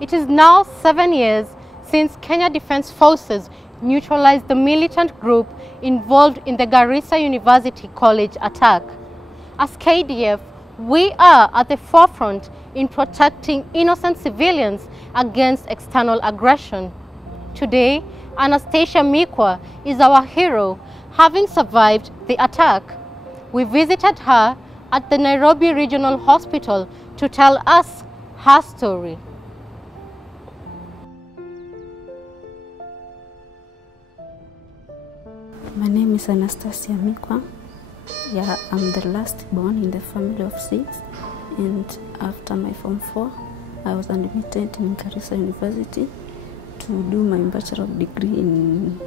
It is now 7 years since Kenya Defense Forces neutralized the militant group involved in the Garissa University College attack. As KDF, we are at the forefront in protecting innocent civilians against external aggression. Today, Anastacia is our hero, having survived the attack. We visited her at the Nairobi Regional Hospital to tell us her story. My name is Anastacia. Yeah, I'm the last born in the family of 6, and after my Form 4, I was admitted in Garissa University to do my bachelor degree in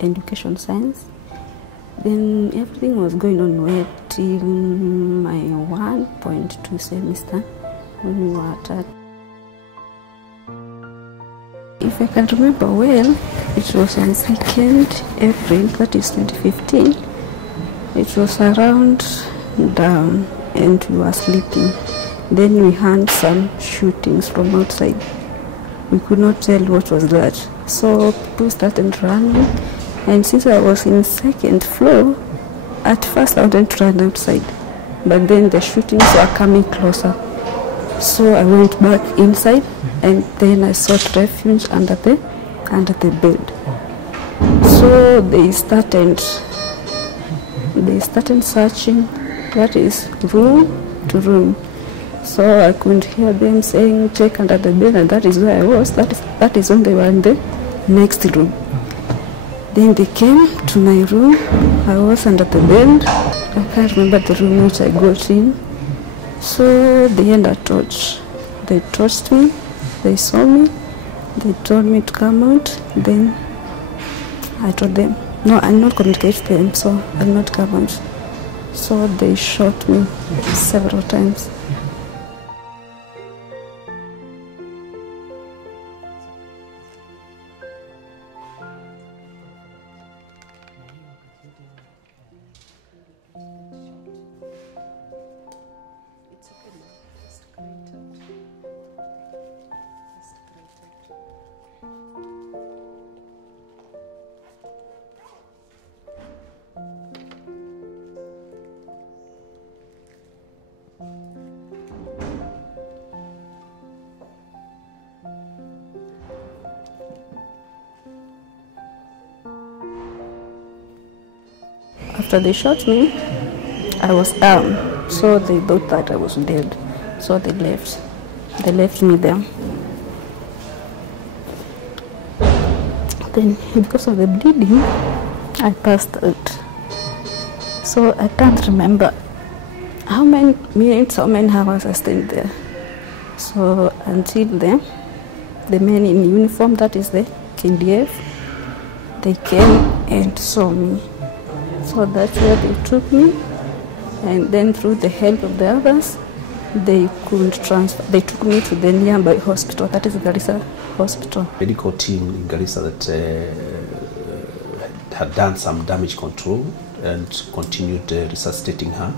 education science. Then everything was going on well till my 1.2 semester when we were attacked. If I can remember well, it was on 2nd April, that is 2015. It was around dawn and we were sleeping. Then we heard some shootings from outside. We could not tell what was that. So people started running, and since I was in 2nd floor, at first I wanted to run outside, but then the shootings were coming closer. So I went back inside, and then I sought refuge under the bed. So they started searching, that is room to room. So I couldn't hear them saying check under the bed, and that is where I was. That is when they were in the next room. Then they came to my room. I was under the bed. I can't remember the room which I got in. So they had a torch. They torched me. They saw me. They told me to come out. Then I told them, no, I'll not communicate with them, so I'll not come out. So they shot me several times. After they shot me, I was down, so they thought that I was dead. So they left. They left me there. Then, because of the bleeding, I passed out. So I can't remember how many minutes, how many hours I stayed there. So until then, the men in uniform, that is the KDF, they came and saw me. So that's where they took me, and then through the help of the others, they could transfer. They took me to the nearby hospital, that is Garissa Hospital. Medical team in Garissa that had done some damage control and continued resuscitating her.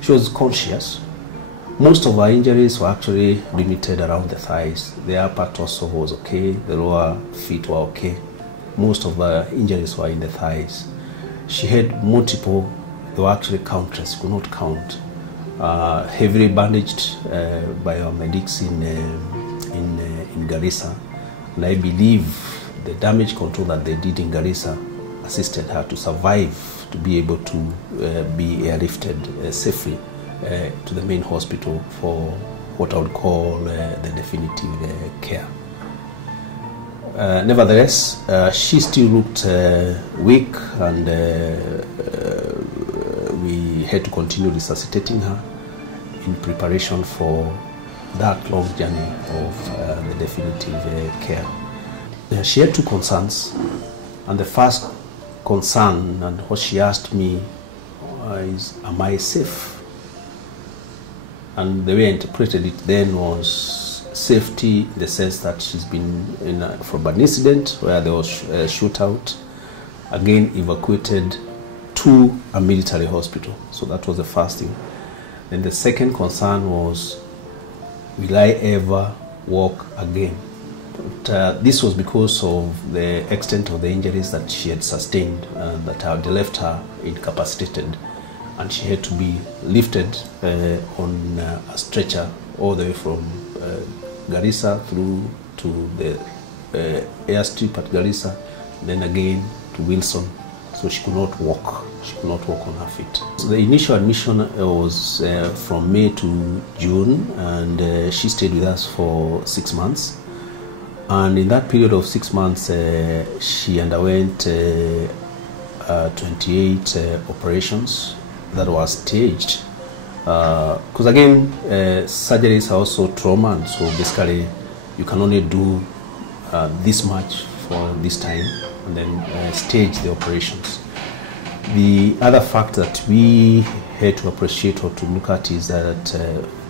She was conscious. Most of her injuries were actually limited around the thighs. The upper torso was okay, the lower feet were okay. Most of her injuries were in the thighs. She had multiple, they were actually countless, could not count. Heavily bandaged by our medics in Garissa. And I believe the damage control that they did in Garissa assisted her to survive, to be able to be airlifted safely to the main hospital for what I would call the definitive care. Nevertheless, she still looked weak, and we had to continue resuscitating her in preparation for that long journey of the definitive care. She had two concerns, and the first concern, and what she asked me, is, am I safe? And the way I interpreted it then was safety in the sense that she's been from an incident where there was a shootout, again evacuated to a military hospital. So that was the first thing. Then the second concern was, will I ever walk again. But, this was because of the extent of the injuries that she had sustained that had left her incapacitated, and she had to be lifted on a stretcher all the way from Garissa through to the airstrip at Garissa, then again to Wilson. So she could not walk. She could not walk on her feet. So the initial admission was from May to June, and she stayed with us for 6 months. And in that period of 6 months, she underwent 28 operations that were staged. Because again, surgeries are also trauma, and so basically you can only do this much for this time, and then stage the operations. The other factor that we had to appreciate or to look at is that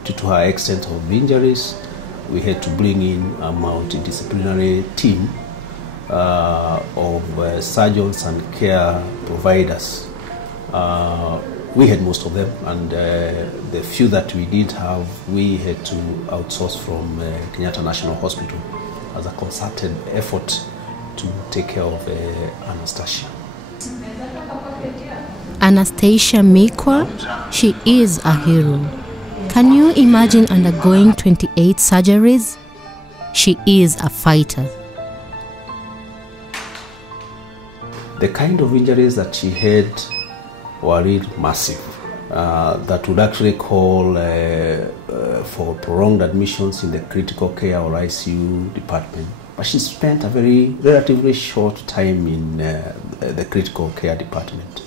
due to her extent of injuries, we had to bring in a multidisciplinary team of surgeons and care providers. We had most of them, and the few that we did have, we had to outsource from Kenyatta National Hospital as a concerted effort to take care of Anastacia. Anastacia Mikwa, she is a hero. Can you imagine undergoing 28 surgeries? She is a fighter. The kind of injuries that she had were really massive. That would actually call for prolonged admissions in the critical care or ICU department. But she spent a very relatively short time in the critical care department.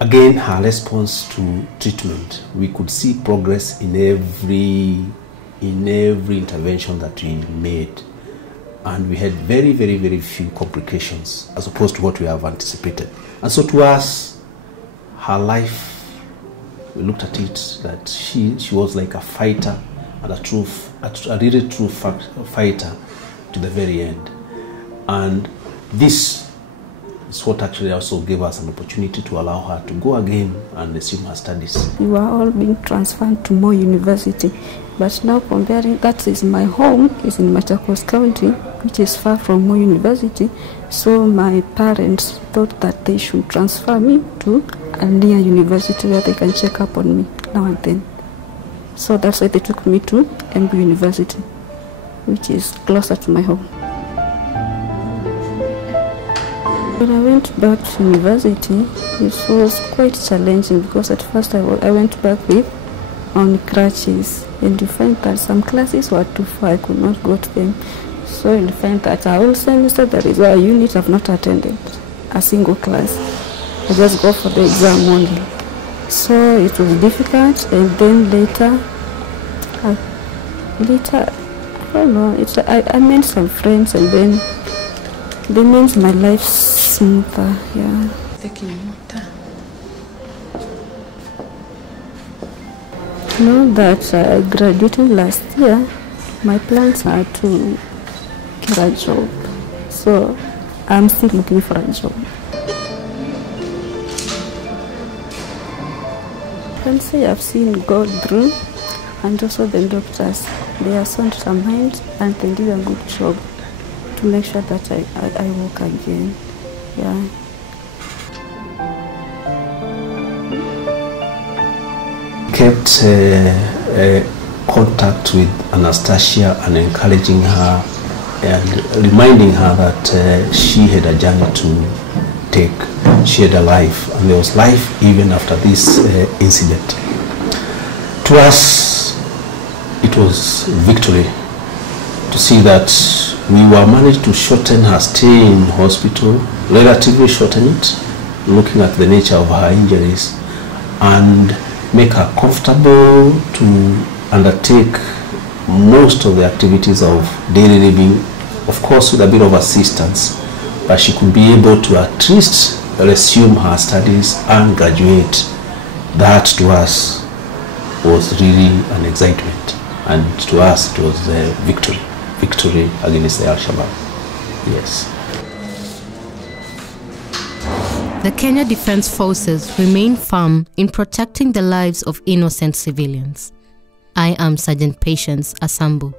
Again, her response to treatment, we could see progress in every intervention that we made. And we had very, very, very few complications as opposed to what we have anticipated. And so to us, her life, we looked at it that she was like a fighter, and a really true fighter to the very end. And this is what actually also gave us an opportunity to allow her to go again and resume her studies. We were all being transferred to Moi University, but now comparing, that is my home, is in Machakos County, which is far from Moi University. So my parents thought that they should transfer me to a near university where they can check up on me now and then. So that's why they took me to MB University, which is closer to my home. When I went back to university, it was quite challenging because at first I went back on crutches, and you find that some classes were too far, I could not go to them. So you find that a whole semester there is a unit I've not attended, a single class. I just go for the exam only. So it was difficult, and then later, I don't know, I met some friends, and then they made my life smoother, yeah. Now that I graduated last year, my plans are to get a job. So I'm still looking for a job. I can say I've seen God through, and also the doctors. They are so determined, and they did a good job to make sure that I walk again. Yeah. Kept contact with Anastacia and encouraging her and reminding her that she had a journey to take. She had a life, and there was life even after this incident. To us, it was victory to see that we were managed to shorten her stay in hospital, relatively shorten it, looking at the nature of her injuries, and make her comfortable to undertake most of the activities of daily living, of course with a bit of assistance, but she could be able to at least resume her studies and graduate. That to us was really an excitement, and to us it was a victory against the Al-Shabaab. Yes. The Kenya Defense Forces remain firm in protecting the lives of innocent civilians. I am Sergeant Patience Asambu.